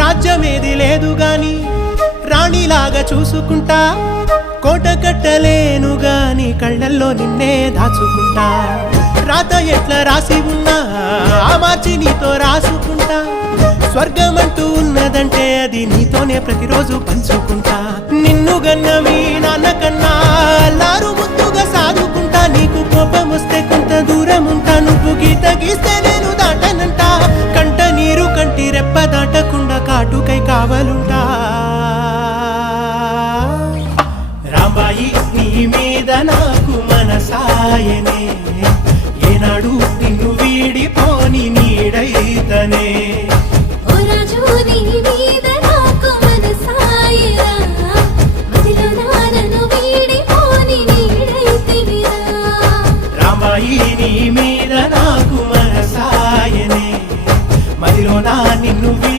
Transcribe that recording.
రాజ్యమేది లేదు గాని రాణిలాగా చూసుకుంటా కోట కట్టలేను గాని కళ్ళల్లో నిన్నే దాచుకుంటా రాత ఎట్లా రాసి ఉన్నా ఆ మార్చి నీతో రాసుకుంటా స్వర్గమంటూ ఉన్నదంటే అది నీతోనే ప్రతిరోజు పంచుకుంటా నిన్ను గన్న మీ నాన్న కన్నా అల్లారు ముద్దుగా సాదుకుంటా నీకు కోపం వస్తే కొంత దూరం ఉంటా నువ్వు గీత గీస్తే